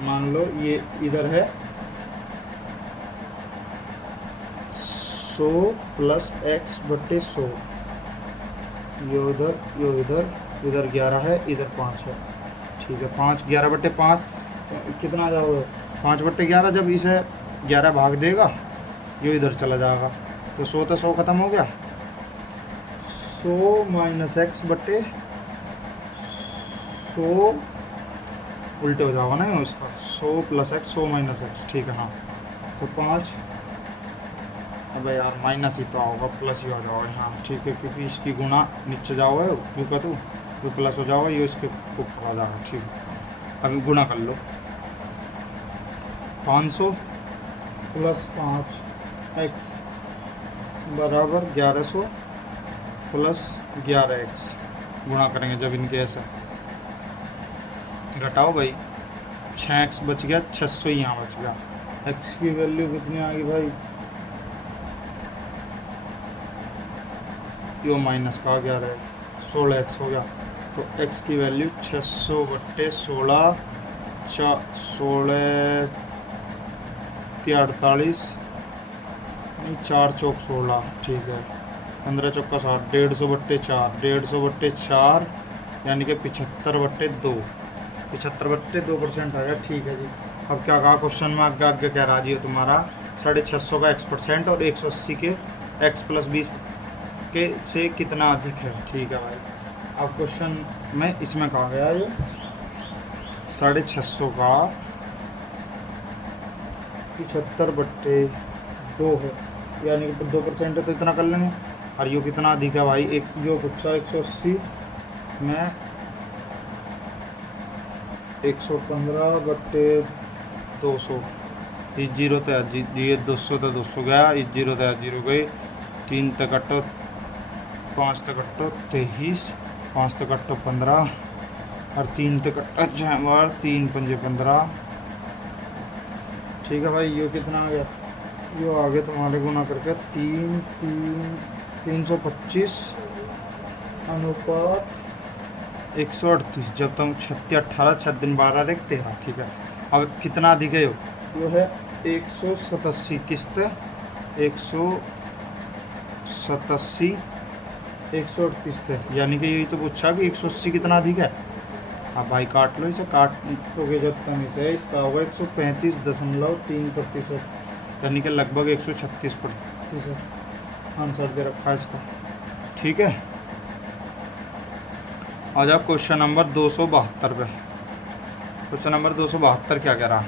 मान लो ये इधर है 100 प्लस x बट्टे 100, ये उधर ये इधर 11 है, इधर 5 है। ठीक है, 5 11 बट्टे 5 कितना आ जाओगे, 5 बट्टे 11। जब इसे 11 भाग देगा ये इधर चला जाएगा, तो 100 तो 100 ख़त्म हो गया। 100 माइनस x बट्टे 100 उल्टे हो जाएगा ना इसका, 100 प्लस x 100 माइनस x। ठीक है, हाँ तो 5, अब यार माइनस ही तो होगा, प्लस ही हो जाओगे। हाँ ठीक है, क्योंकि इसकी गुणा नीचे जाओगे क्यों का तो प्लस हो जाओगा, ये इसके ऊपर आ जाएगा। ठीक है, अभी गुणा कर लो, 500 प्लस 5x बराबर 1100 प्लस 11x, गुणा करेंगे जब इनके ऐसा, घटाओ भाई, 6x बच गया, 600 ही यहाँ बच गया। x की वैल्यू कितनी आ गई भाई, यो माइनस का 11 16x हो गया, तो x की वैल्यू 600 बट्टे 16 16 48 4 चौक 16। ठीक है, 15 चौका 60, 150 बट्टे 4 150 बट्टे 4 यानी कि 75 बट्टे 2, 75/2% आ गया। ठीक है जी, अब क्या कहा क्वेश्चन में, आगे कह रहा जी तुम्हारा 650 का x% और 180 के x + 20 के से कितना अधिक है। ठीक है भाई, अब क्वेश्चन में इसमें कहा गया ये 650 का 75/2 है, यानी कि 2% है तो इतना कर लेंगे। और यो कितना अधिक है भाई, एक जो पूछा 180 में 115/200, इस जीरो तो ये 200 तो 200 गया, इस जीरो तो 0 गए, 3 तक कटो 5 तक कटो 23, 5 तक कटो 15 और 3 तक कटो 6 बार, 3 पंजे 15। ठीक है भाई, यो कितना आ गया, यो आगे तुम्हारे गुना करके 325 अनुपात 138, जब तुम 36 18 6 दिन 12 एक 13। ठीक है, अब कितना अधिक है यो है 187 किस्त 187 138 है, यानी कि यही तो पूछा कि 180 कितना अधिक है। अब भाई काट लो इसे, काटोगे जब तक इसे, इसका होगा 135.3%, यानी कि लगभग 136% आंसर दे रखा है इसका। ठीक है, आ जाओ क्वेश्चन नंबर 272 पे। क्वेश्चन नंबर 272 क्या कह रहा है,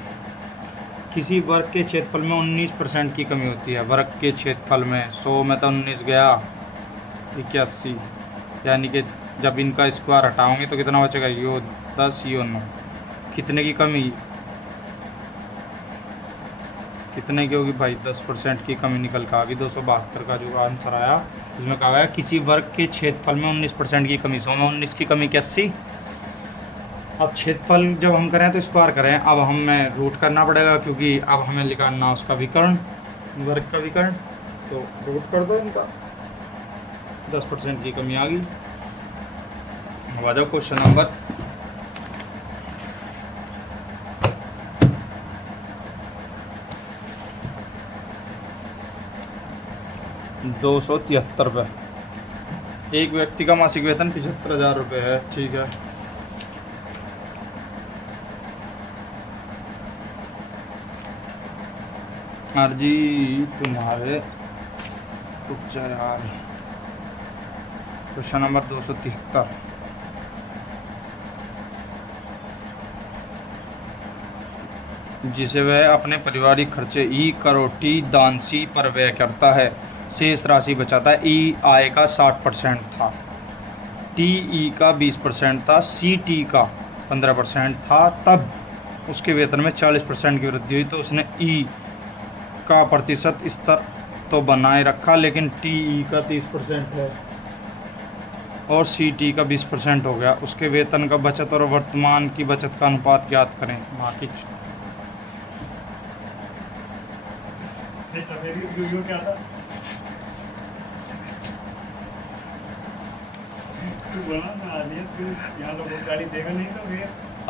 किसी वर्ग के क्षेत्रफल में 19% की कमी होती है। वर्ग के क्षेत्रफल में 100 में तो 19 गया, 81, यानी कि जब इनका स्क्वायर हटाओगे तो कितना बचेगा, यो 10 यो 9, कितने की कमी, कितने की होगी भाई, 10% की कमी निकल कर आ गई। 272 का जो आंसर आया इसमें कहा गया किसी वर्ग के क्षेत्रफल में 19% की कमी, 100 में 19 की कमी 81। अब क्षेत्रफल जब हम करें तो स्क्वायर करें, अब हमें रूट करना पड़ेगा क्योंकि अब हमें निकालना उसका विकर्ण, वर्ग का विकर्ण, तो रूट कर दो इनका, 10% की कमी आ गई। अब आ जाओ क्वेश्चन नंबर 273 पे। एक व्यक्ति का मासिक वेतन 75,000 रुपये है। ठीक है, अर्जी तुम्हारे यार। क्वेश्चन नंबर 273, जिसे वह अपने पारिवारिक खर्चे ई करोटी दान सी पर व्यय करता है, शेष राशि बचाता है। ई आय का 60% था, टी ई का 20% था, सी टी का 15% था, तब उसके वेतन में 40% की वृद्धि हुई, तो उसने ई का प्रतिशत स्तर तो बनाए रखा, लेकिन टी ई का 30% है और सी टी का 20% हो गया। उसके वेतन का बचत और वर्तमान की बचत का अनुपात ज्ञात करें। बाकी क्या था,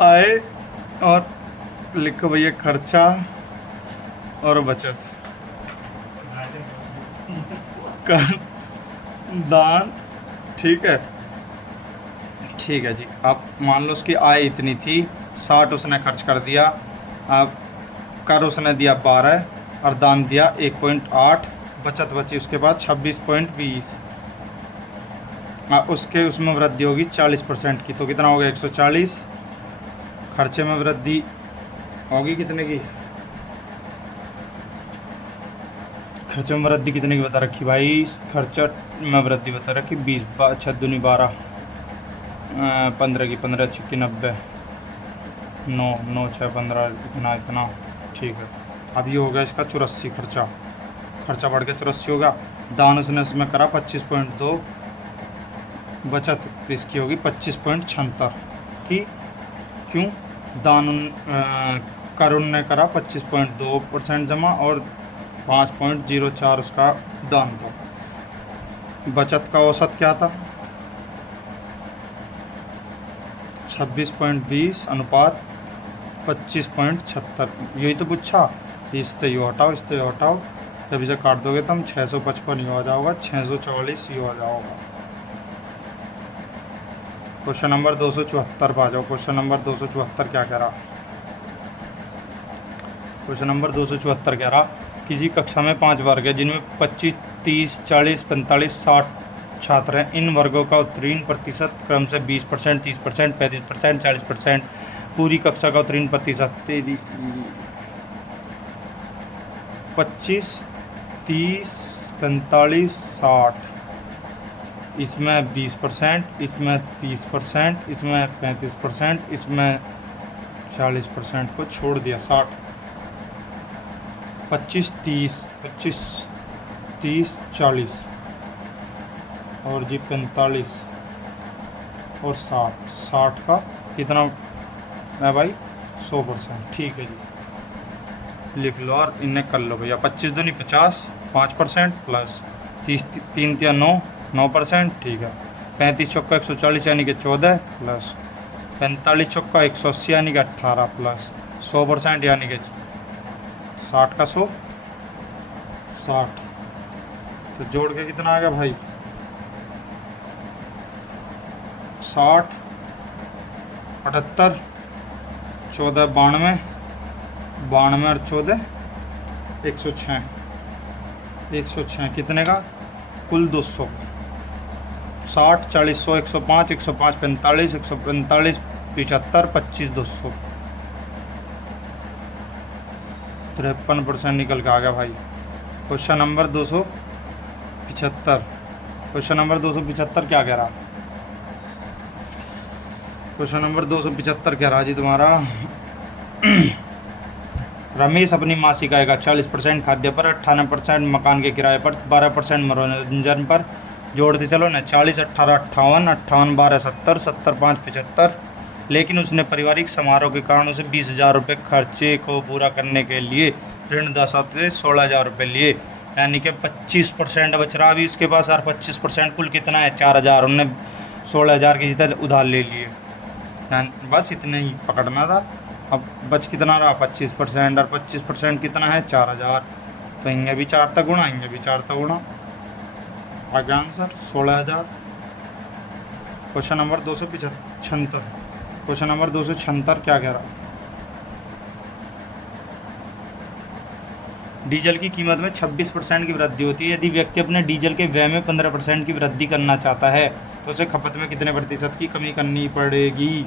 आय और लिखो भैया खर्चा और बचत, कर, दान। ठीक है, ठीक है जी। अब मान लो उसकी आय इतनी थी, 60 उसने खर्च कर दिया, अब कर उसने दिया 12 और दान दिया 1.8, बचत बची उसके बाद 26.20, उसके उसमें वृद्धि होगी 40% की, तो कितना होगा 140। खर्चे में वृद्धि होगी कितने की, खर्चे में वृद्धि कितने की बता रखी भाई, खर्चा में वृद्धि बता रखी 20, 6 दूनी 12, 15 की 15 6 90, 9 9 6 15, इतना। ठीक है, अब ये हो गया इसका 84 खर्चा बढ़ के 84 होगा। दान उसने इसमें करा 25.2, बचत इसकी होगी 25.76 की, क्यों, दान करुण ने करा 25.2% जमा और 5.04 उसका दान था। बचत का औसत क्या था, 26.20 अनुपात 25.76, यही तो पूछा। इससे यो हटाओ, इससे यो हटाओ, जब इसे काट दोगे तो हम 655 यो आ जाओगा, 644 यो आ जाओगा। क्वेश्चन नंबर 274 पर आ जाओ। क्वेश्चन नंबर 274 क्या कह रहा, क्वेश्चन नंबर 274 कह रहा, किसी कक्षा में 5 वर्ग है जिनमें 25 30 40 45 60 छात्र हैं। इन वर्गों का उत्तीर्ण प्रतिशत क्रम से 20%, 30%, 35%, 40%। पूरी कक्षा का उत्तीर्ण प्रतिशत 25, 30, 45, 60, इसमें 20%, इसमें 30%, इसमें 35%, इसमें 40% को छोड़ दिया 60, 25, 30, 25, 30, 40 और जी 45 और 60 का कितना है भाई 100%। ठीक है जी, लिख लो और इन्हें कर लो भैया। 25 दूनी 50, 5% प्लस 30, 3 या 9%। ठीक है, 35 चौका 140 यानी कि 14 प्लस 45 चौका 180 यानी कि 18 प्लस 100% यानी कि 60 का 100, 60। तो जोड़ के कितना आ गया भाई 60, 78, 14, 92, 92 और 14, 106, 106 कितने का कुल 200, 60, 40, 100, 105, 105, 45, 145, 75, 25, 200, 53% निकल के आ गया भाई। क्वेश्चन नंबर 275, क्वेश्चन नंबर 275 क्या कह रहा, क्वेश्चन नंबर 275 कह रहा जी तुम्हारा रमेश अपनी मासिक आय का 40% खाद्य पर, 98% मकान के किराए पर, 12% मनोरंजन पर जोड़ते चलो ना। 40, 18, 58, 58, 12, 70, 70, 5, 75। लेकिन उसने पारिवारिक समारोह के कारण उसे 20,000 रुपये खर्चे को पूरा करने के लिए ऋण दशा से 16,000 रुपये लिए, यानी कि 25% बच रहा अभी उसके पास। यार 25% कुल कितना है 4,000, उनने 16,000 की जितना उधार ले लिए, बस इतने ही पकड़ना था। अब बच कितना रहा 25% और 25% कितना है 4,000, तो इनमें भी 4 तक गुणा, इनमें भी 4 तक गुणा, आगे answer 16,000। Question number 276, question number 276 क्या कह रहा, डीजल की कीमत में 26% की वृद्धि होती है। यदि व्यक्ति अपने डीजल के व्यय में 15% की वृद्धि करना चाहता है तो उसे खपत में कितने प्रतिशत की कमी करनी पड़ेगी।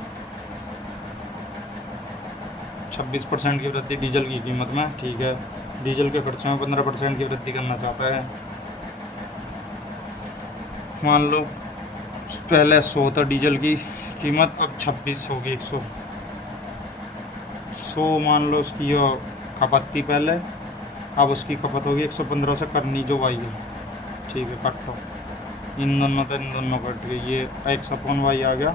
26% की वृद्धि डीजल की कीमत में, ठीक है। डीजल के खर्चे में 15% की वृद्धि करना चाहता है। मान लो पहले 100 था डीजल की कीमत, अब 26 होगी 100 मान लो उसकी खपत थी पहले, अब उसकी खपत होगी 115 से करनी जो वाई है, ठीक है। कटो इन दोनों तो इन दोनों कट गई, ये x अपॉन वाई आ गया।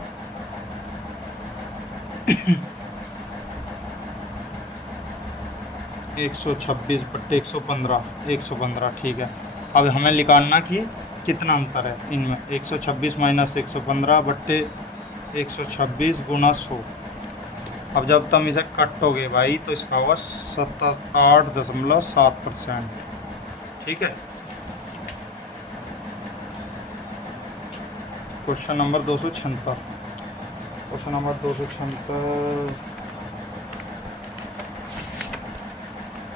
126 बट्टे 115, 115, ठीक है। अब हमें निकालना कि कितना अंतर है इनमें, 126 माइनस 115 बट्टे 126 गुना 100। अब जब तुम इसे कटोगे भाई तो इसका होगा 8.7%, ठीक है। Question number 276, question number 276,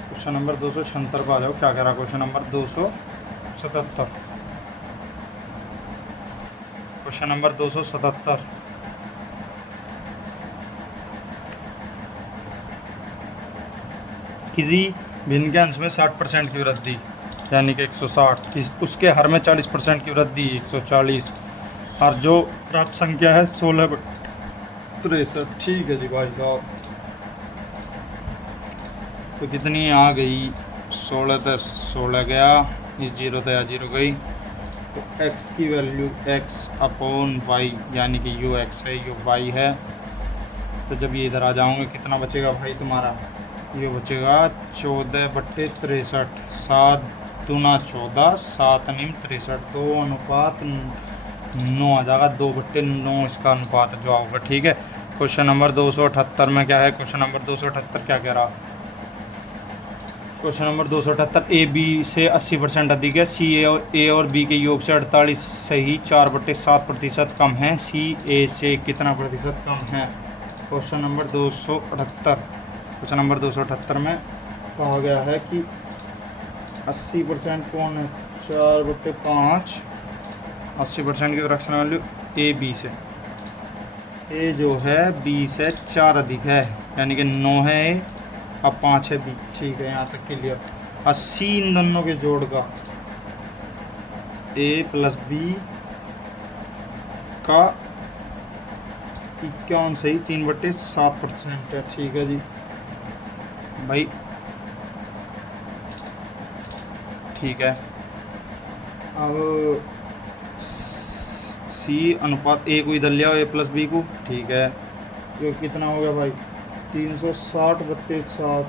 question number 276 पर आ जाओ। क्या कह रहा क्वेश्चन नंबर 277, क्वेश्चन नंबर 277, किसी भिन्न के अंश में 60% की वृद्धि यानी कि 160, उसके हर में 40% की वृद्धि 140, और जो प्राप्त संख्या है 16/63, ठीक है जी भाई साहब। तो कितनी आ गई 16 तो 16 गया, इस 0 तो 0 गई, तो x की वैल्यू x अपॉन वाई यानी कि यू x है, यू y है। तो जब ये इधर आ जाओगे कितना बचेगा भाई तुम्हारा, ये बचेगा 14/63, 7 दूना 14, 7 नीम 63, 2:9 आ जाएगा, 2/9 इसका अनुपात जो होगा, ठीक है। क्वेश्चन नंबर 278 में क्या है, क्वेश्चन नंबर 278 क्या कह रहा, क्वेश्चन नंबर 278, ए बी से 80% अधिक है, सी ए और बी के योग से 48 सही 4/7% कम है, सी ए से कितना प्रतिशत कम है। क्वेश्चन नंबर 278, क्वेश्चन नंबर 278 में कहा गया है कि 80% कौन है, 4/5, 80% की फ्रैक्शन वैल्यू ए बी से, ए जो है बी से 4 अधिक है यानी कि 9 है ए, अब 5 है बी, ठीक है। यहाँ तक क्लियर। 80 इन दोनों के जोड़ का ए प्लस बी का 51 सही 3/7% है। ठीक है जी भाई, ठीक है। अब सी अनुपात ए को इधर लिया ए प्लस बी को, ठीक है। ये कितना हो गया भाई 360/7।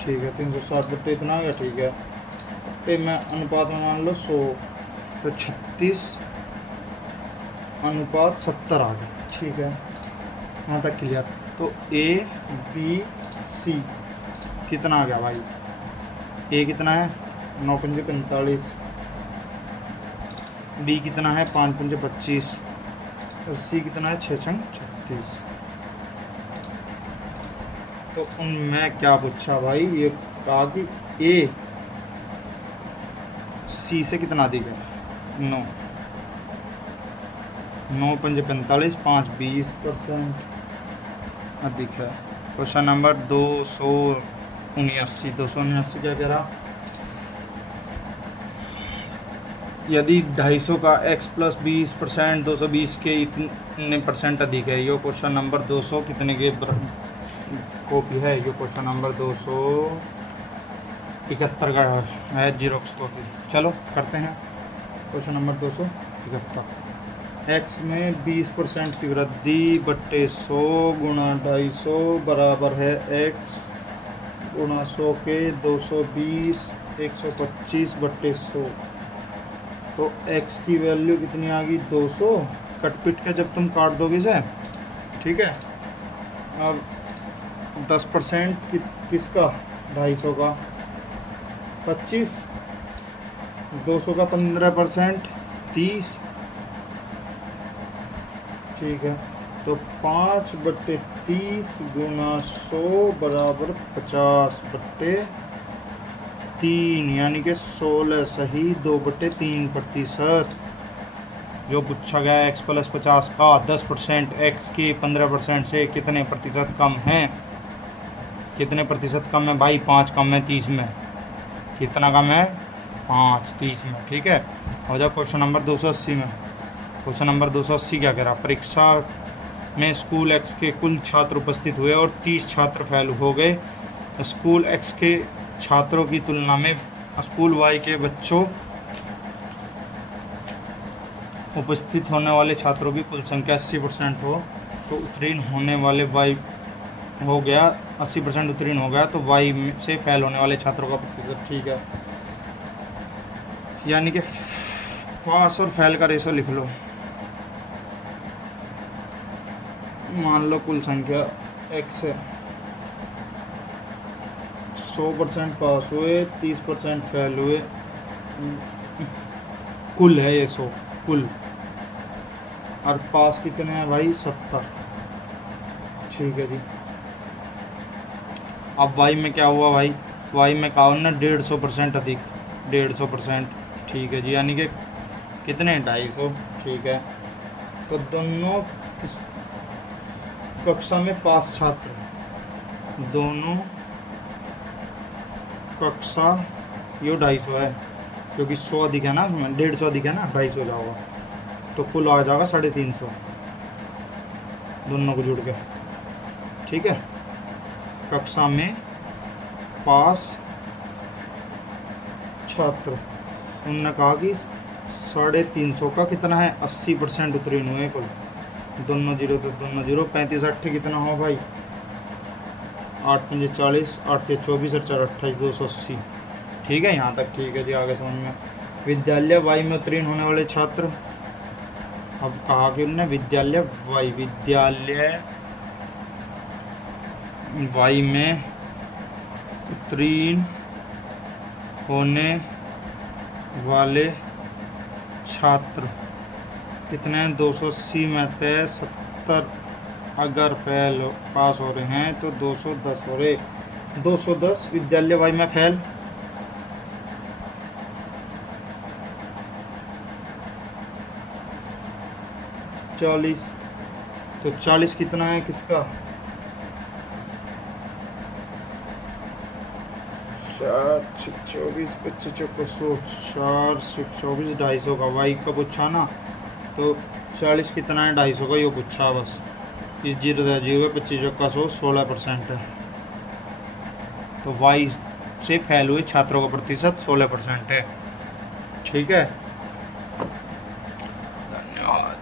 ठीक है 360 इतना आ गया, ठीक है। पे मैं अनुपात में मान लो 100, तो 36/70 आ गया। ठीक है यहाँ तक क्लियर। तो ए बी सी कितना आ गया भाई, ए कितना है 9 पंजे 45, बी कितना है 5 पंजे 25 और सी कितना है 6 छंग 36। तो उनमें क्या पूछा भाई, ये कहा कि ए सी से कितना अधिक है 9, 9 पंजे 45, 5 20% अधिक है। क्वेश्चन नंबर 279 क्या कह रहा, यदि 250 का x प्लस 20% 220 के इतने परसेंट अधिक है। ये क्वेश्चन नंबर 200 कितने के कॉपी है, ये क्वेश्चन नंबर 271 का है जीरोक्स कॉपी। चलो करते हैं क्वेश्चन नंबर 271। x में 20% की वृद्धि बट्टे 100 गुणा 250 बराबर है x गुणा 100 के 220 125/100। तो x की वैल्यू कितनी आ गई 200, कट पिट के जब तुम काट दोगे इसे, ठीक है। अब 10% किसका 250 का 25, 200 का 15% 30, ठीक है। तो 5/30 गुणा 100 बराबर 50/3, यानी कि 16 सही 2/3%। जो पूछा गया x प्लस 50 का 10% x की 15% से कितने प्रतिशत कम है, कितने प्रतिशत कम है भाई 5 कम है 30 में, कितना कम है 5 30 में, ठीक है। हो जाए क्वेश्चन नंबर 280 में। क्वेश्चन नंबर 280 क्या कह रहा, परीक्षा में स्कूल x के कुल छात्र उपस्थित हुए और 30 छात्र फेल हो गए। स्कूल x के छात्रों की तुलना में स्कूल y के बच्चों उपस्थित होने वाले छात्रों की कुल संख्या 80% हो तो उत्तीर्ण होने वाले y हो गया 80% उत्तीर्ण हो गया, तो y से फेल होने वाले छात्रों का प्रतिशत, ठीक है। यानी कि पास और फेल का रेशो लिख लो। मान लो कुल संख्या x है, 100% पास हुए 30% फेल हुए, कुल है ये 100 कुल, और पास कितने हैं भाई 70, ठीक है जी। अब y में क्या हुआ भाई, y में कहा ना 150% अधिक 150%, ठीक है जी, यानी कि कितने 250, ठीक है। तो दोनों कक्षा में पास छात्र, दोनों कक्षा ये 250 है क्योंकि 100 अधिक है ना, 150 अधिक है ना, 250 जाएगा, तो कुल आ जाएगा 350 दोनों को जुड़ के, ठीक है। कक्षा में पास छात्र, उन्होंने कहा कि 350 का कितना है 80% उत्तीर्ण हुए कुल, दोनों जीरो तो दोनों जीरो, 35 8 कितना हो भाई 8 पंजे 40, 8 से 24 और 4 28 280, ठीक है यहाँ तक, ठीक है जी। आगे समझ में, विद्यालय वाई में उत्तीर्ण होने वाले छात्र, अब कहा कि उन्होंने विद्यालय वाई में उत्तीर्ण होने वाले छात्र कितने हैं 280 में से 70 अगर फेल पास हो रहे हैं तो 210 हो रहे, 210 विद्यालय वाई में फेल, तो 40 कितना है किसका 4 6 24 25 चौको 100 4 6 24 250 का वाई का पूछा ना, तो 40 कितना है 250 का, ये पूछा बस। इस 0 0 25 चौका 100 16% है। तो वाई से फेल हुए छात्रों का प्रतिशत 16% है। ठीक है, धन्यवाद।